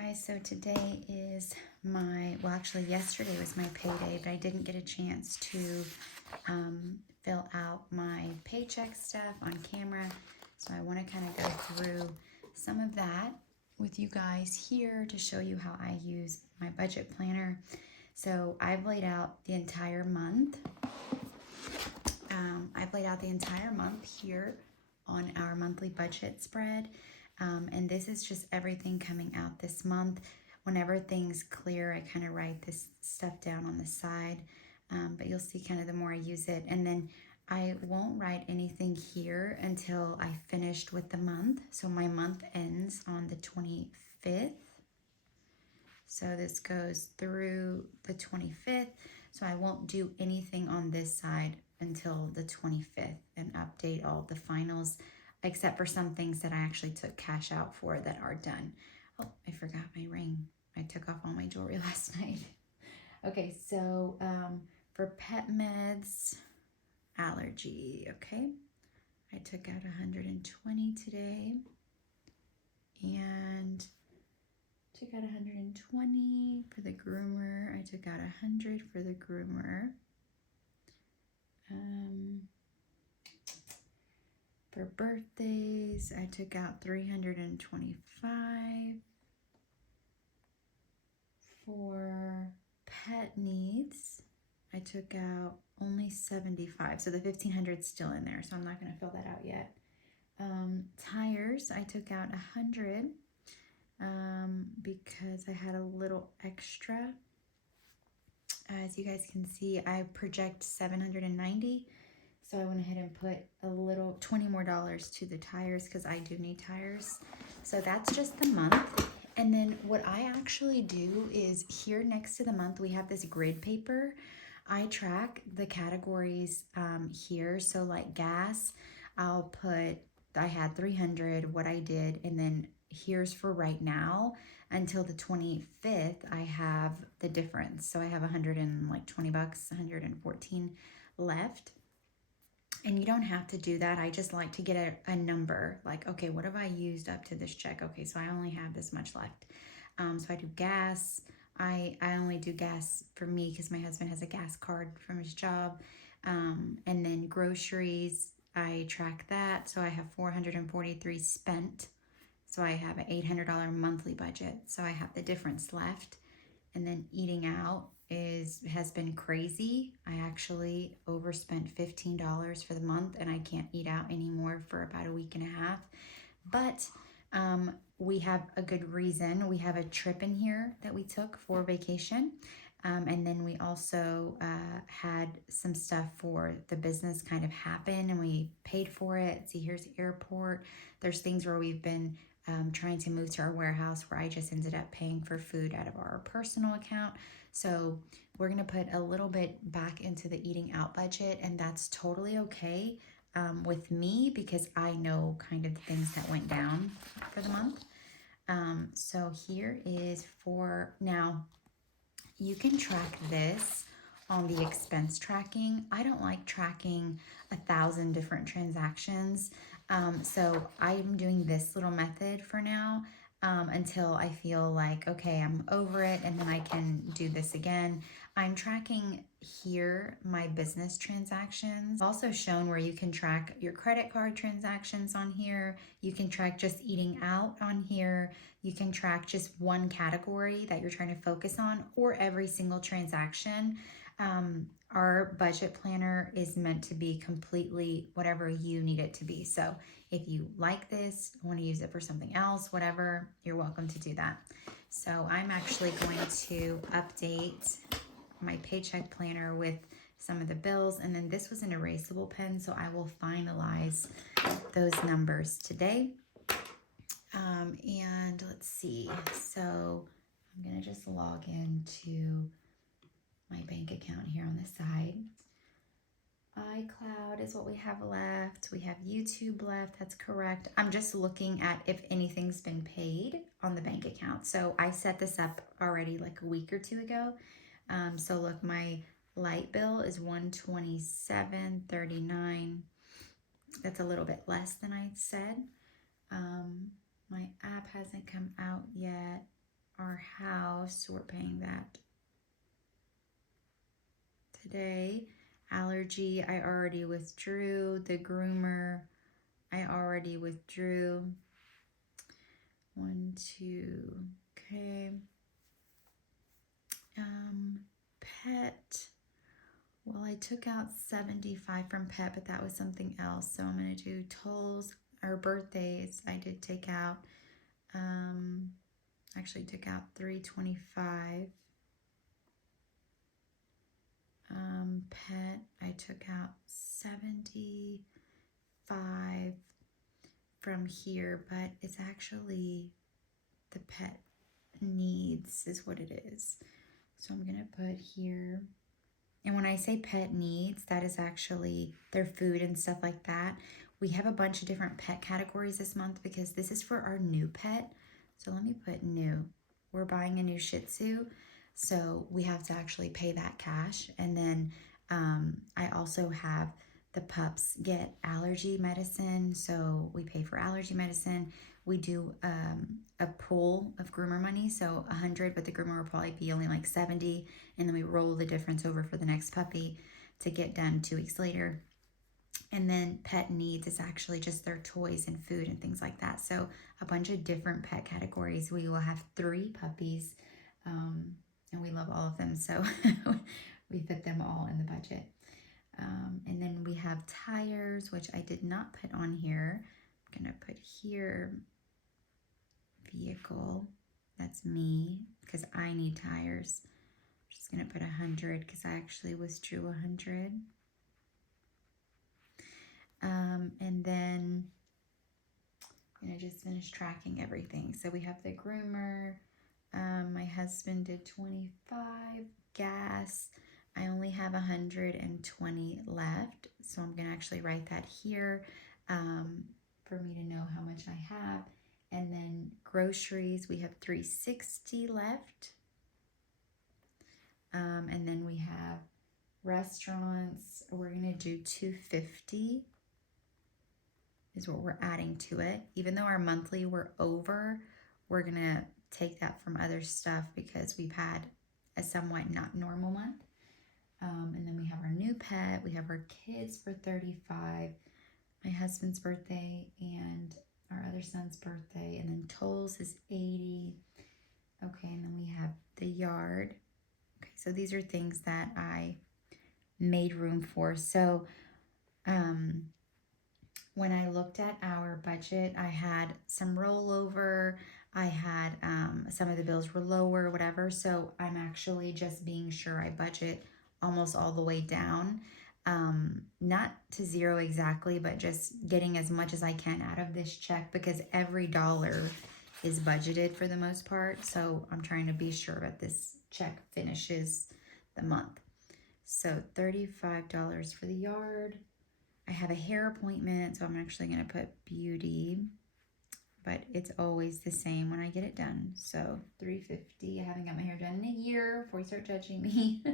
guys, so today is well actually yesterday was my payday, but I didn't get a chance to fill out my paycheck stuff on camera. So I want to kind of go through some of that with you guys here to show you how I use my budget planner. So I've laid out the entire month. Here on our monthly budget spread. And this is just everything coming out this month. Whenever things clear, I kind of write this stuff down on the side, but you'll see kind of the more I use it. And then I won't write anything here until I finished with the month. So my month ends on the 25th. So this goes through the 25th. So I won't do anything on this side until the 25th and update all the finals, except for some things that I actually took cash out for that are done. Oh, I forgot my ring. I took off all my jewelry last night. Okay, so for pet meds, allergy, okay. I took out 120 today and took out 120 for the groomer. I took out 100 for the groomer. For birthdays, I took out 325. For pet needs, I took out only 75. So the 1,500 is still in there, so I'm not going to fill that out yet. Tires, I took out 100 because I had a little extra. As you guys can see, I project 790. So I went ahead and put a little $20 more to the tires because I do need tires. So that's just the month. And then what I actually do is here next to the month, we have this grid paper. I track the categories here. So like gas, I'll put, I had 300, what I did, and then here's for right now until the 25th, I have the difference. So I have 120 bucks, 114 left. And you don't have to do that. I just like to get a number, like, okay, what have I used up to this check? Okay, so I only have this much left. So I do gas. I only do gas for me because my husband has a gas card from his job. And then groceries, I track that. So I have 443 spent. So I have an $800 monthly budget. So I have the difference left. And then eating out has been crazy. I actually overspent $15 for the month and I can't eat out anymore for about a week and a half. But we have a good reason. We have a trip in here that we took for vacation. And then we also had some stuff for the business kind of happen and we paid for it. See, here's the airport. There's things where we've been trying to move to our warehouse where I just ended up paying for food out of our personal account. So we're going to put a little bit back into the eating out budget, and that's totally okay with me because I know kind of the things that went down for the month. So here is for now. You can track this on the expense tracking. I don't like tracking 1,000 different transactions. So I'm doing this little method for now until I feel like, okay, I'm over it and then I can do this again. I'm tracking here my business transactions. I've also shown where you can track your credit card transactions on here. You can track just eating out on here. You can track just one category that you're trying to focus on or every single transaction. Our budget planner is meant to be completely whatever you need it to be. So if you like this, want to use it for something else, whatever, you're welcome to do that. So I'm actually going to update my paycheck planner with some of the bills. And then this was an erasable pen, so I will finalize those numbers today. And let's see. So I'm going to just log into my bank account here on the side. iCloud is what we have left. We have YouTube left. That's correct. I'm just looking at if anything's been paid on the bank account. So I set this up already like a week or two ago. So look, my light bill is $127.39. That's a little bit less than I said. My app hasn't come out yet. our house. We're paying that today. Allergy, I already withdrew. The groomer, I already withdrew. 1, 2, okay. Pet, well, I took out 75 from pet, but that was something else. So I'm going to do tolls or birthdays. I did take out, actually took out 325. Pet, I took out 75 from here, but it's actually the pet needs is what it is. So I'm gonna put here, and when I say pet needs, that is actually their food and stuff like that. We have a bunch of different pet categories this month because this is for our new pet. So let me put new. We're buying a new Shih Tzu, so we have to actually pay that cash. And then I also have the pups get allergy medicine, so we pay for allergy medicine. We do a pool of groomer money, so 100, but the groomer will probably be only like 70, and then we roll the difference over for the next puppy to get done 2 weeks later. And then pet needs is actually just their toys and food and things like that. So a bunch of different pet categories. We will have 3 puppies, and we love all of them, so we fit them all in the budget. And then we have tires, which I did not put on here. I'm gonna put here vehicle. That's me because I need tires. I'm just gonna put 100 because I actually withdrew 100. And then I'm gonna just finish tracking everything. So we have the groomer. My husband did 25. Gas, I only have 120 left, so I'm gonna actually write that here for me to know how much I have. And then groceries, we have 360 left. And then we have restaurants, we're gonna do 250 is what we're adding to it. Even though our monthly we're over, we're gonna take that from other stuff because we've had a somewhat not normal month. And then we have our new pet, we have our kids for 35, my husband's birthday, and our other son's birthday, and then tolls is 80. Okay, and then we have the yard. Okay, so these are things that I made room for. So when I looked at our budget, I had some rollover, I had some of the bills were lower, whatever. So I'm actually just being sure I budget almost all the way down. Not to zero exactly, but just getting as much as I can out of this check because every dollar is budgeted for the most part. So I'm trying to be sure that this check finishes the month. So $35 for the yard. I have a hair appointment, so I'm actually going to put beauty, but it's always the same when I get it done. So $350. I haven't got my hair done in a year before you start judging me.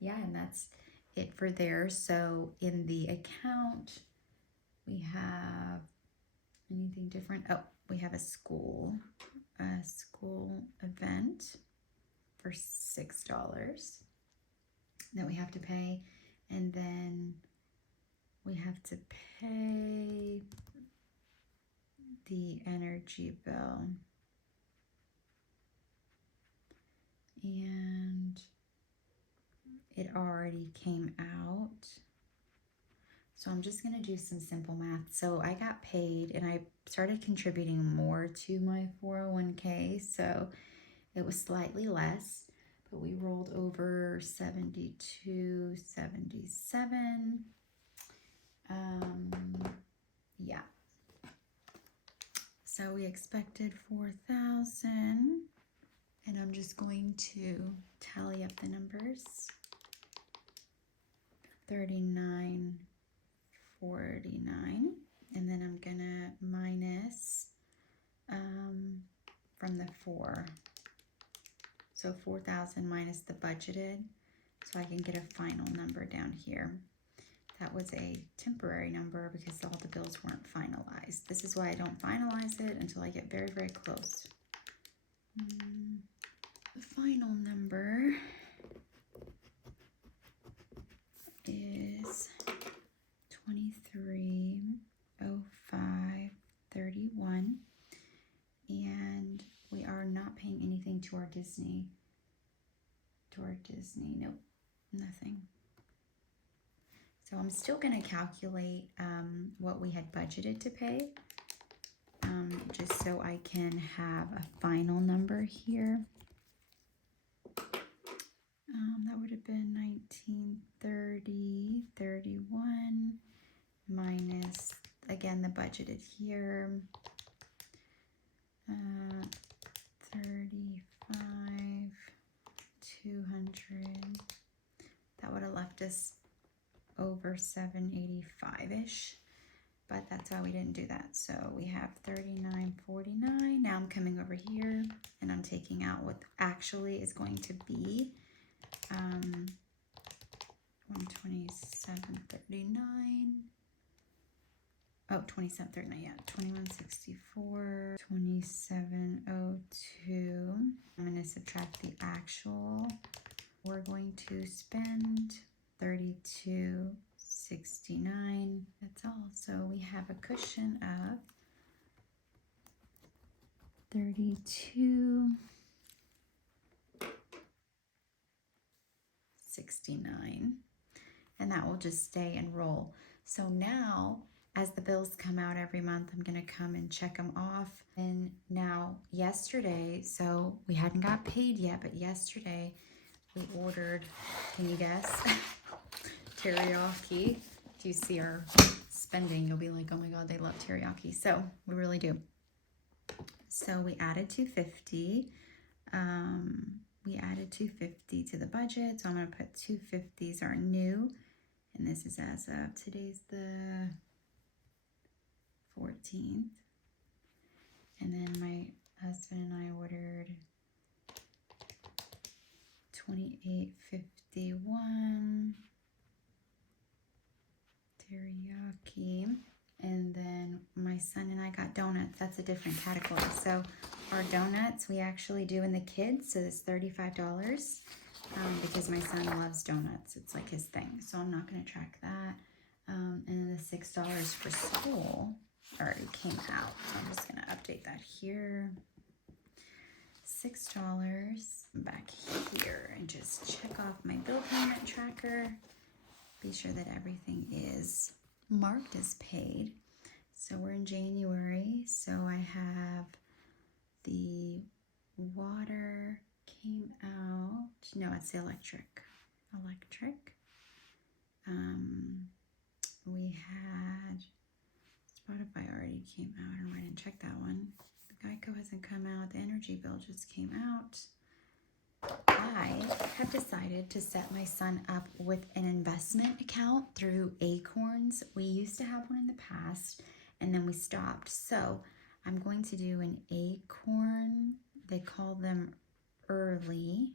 Yeah, and that's it for there. So in the account, we have anything different? Oh, we have a school event for $6 that we have to pay. And then we have to pay the energy bill. And it already came out. So I'm just going to do some simple math. So I got paid and I started contributing more to my 401k. So it was slightly less, but we rolled over 72, 77. Yeah. So we expected 4,000, and I'm just going to tally up the numbers. 39.49, and then I'm gonna minus from the 4. So 4,000 minus the budgeted, so I can get a final number down here. That was a temporary number because all the bills weren't finalized. This is why I don't finalize it until I get very, very close. The final number is 2305.31, and we are not paying anything to our Disney. Nope, nothing. So I'm still going to calculate what we had budgeted to pay, just so I can have a final number here. That would have been 1930.31 minus, again, the budgeted here, 35,200. That would have left us over 785-ish, but that's why we didn't do that. So we have 39.49. Now I'm coming over here and I'm taking out what actually is going to be 127.39. Oh, 27.39, yeah, 2164, 2702. I'm going to subtract the actual. We're going to spend 32.69. That's all. So we have a cushion of 32.69, and that will just stay and roll. So now, as the bills come out every month, I'm going to come and check them off. And now yesterday, so we hadn't got paid yet, but yesterday we ordered, can you guess? Teriyaki. If you see our spending, you'll be like, oh my God, they love teriyaki. So we really do. So we added 250. We added 250 to the budget. So I'm going to put 250s are new. And this is as of today's the 14th. And then my husband and I ordered 28.51 teriyaki. And then my son and I got donuts. That's a different category. So our donuts we actually do in the kids. So it's $35 because my son loves donuts. It's like his thing. So I'm not going to track that. And then the $6 for school already came out. So I'm just going to update that here. $6 back here and just check off my bill payment tracker. Be sure that everything is marked as paid. So we're in January. So I have the water came out. No, it's the electric. We had Spotify already came out. I don't know why I didn't check that one. The Geico hasn't come out. The energy bill just came out. I have decided to set my son up with an investment account through Acorns. We used to have one in the past and then we stopped. So I'm going to do an Acorn. They call them Early.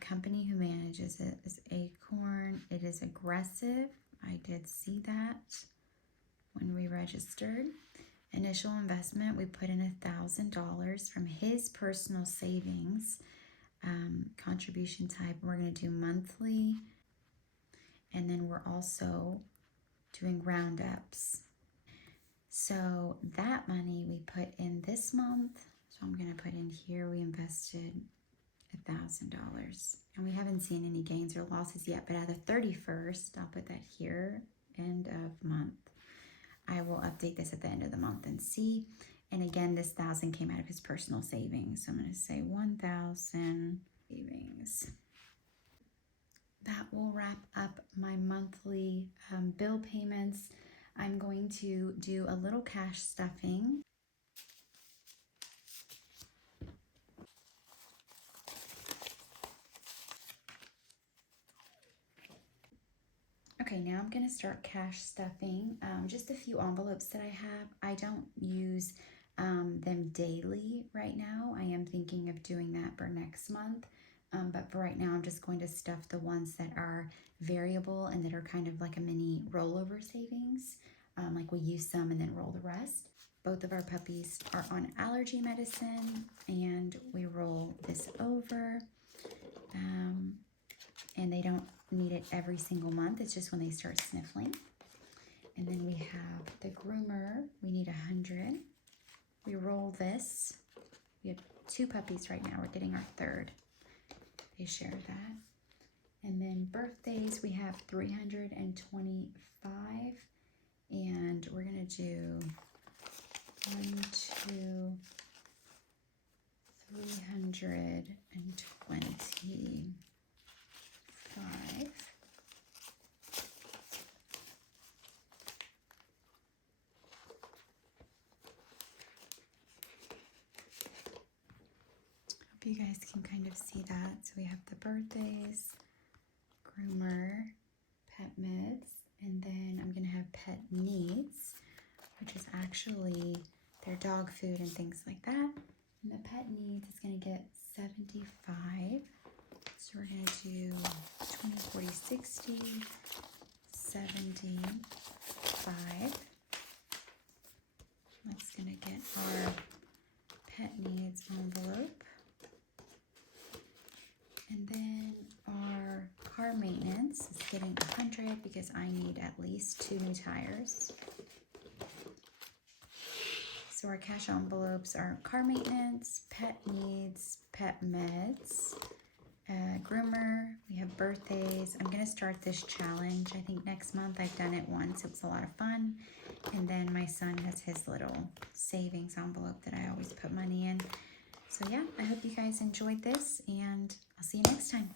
Company who manages it is Acorn. It is aggressive. I did see that when we registered. Initial investment, we put in $1,000 from his personal savings. Contribution type, we're going to do monthly. And then we're also doing roundups. So that money we put in this month. So I'm going to put in here, we invested $1,000. And we haven't seen any gains or losses yet, but at the 31st, I'll put that here, end of month. I will update this at the end of the month and see. And again, this 1,000 came out of his personal savings. So I'm going to say 1,000 savings. That will wrap up my monthly bill payments. I'm going to do a little cash stuffing. Okay, now I'm going to start cash stuffing. Just a few envelopes that I have. I don't use them daily right now. I am thinking of doing that for next month. But for right now, I'm just going to stuff the ones that are variable and that are kind of like a mini rollover savings. Like we use some and then roll the rest. both of our puppies are on allergy medicine, and we roll this over. And they don't need it every single month. It's just when they start sniffling. And then we have the groomer. We need 100. We roll this. We have 2 puppies right now. We're getting our 3rd. They share that. And then birthdays, we have 325. And we're gonna do 1, 2, 325. Hope you guys can kind of see that. So we have the birthdays, groomer, pet meds, and then I'm gonna have pet needs, which is actually their dog food and things like that. And the pet needs is gonna get 75. So we're gonna do 20, 40, 60, 75. That's gonna get our pet needs envelope. And then our car maintenance is getting 100 because I need at least 2 new tires. So our cash envelopes are car maintenance, pet needs, pet meds, groomer, we have birthdays. I'm gonna start this challenge. I think next month. I've done it once. It was a lot of fun. And then my son has his little savings envelope that I always put money in. So yeah, I hope you guys enjoyed this, and I'll see you next time.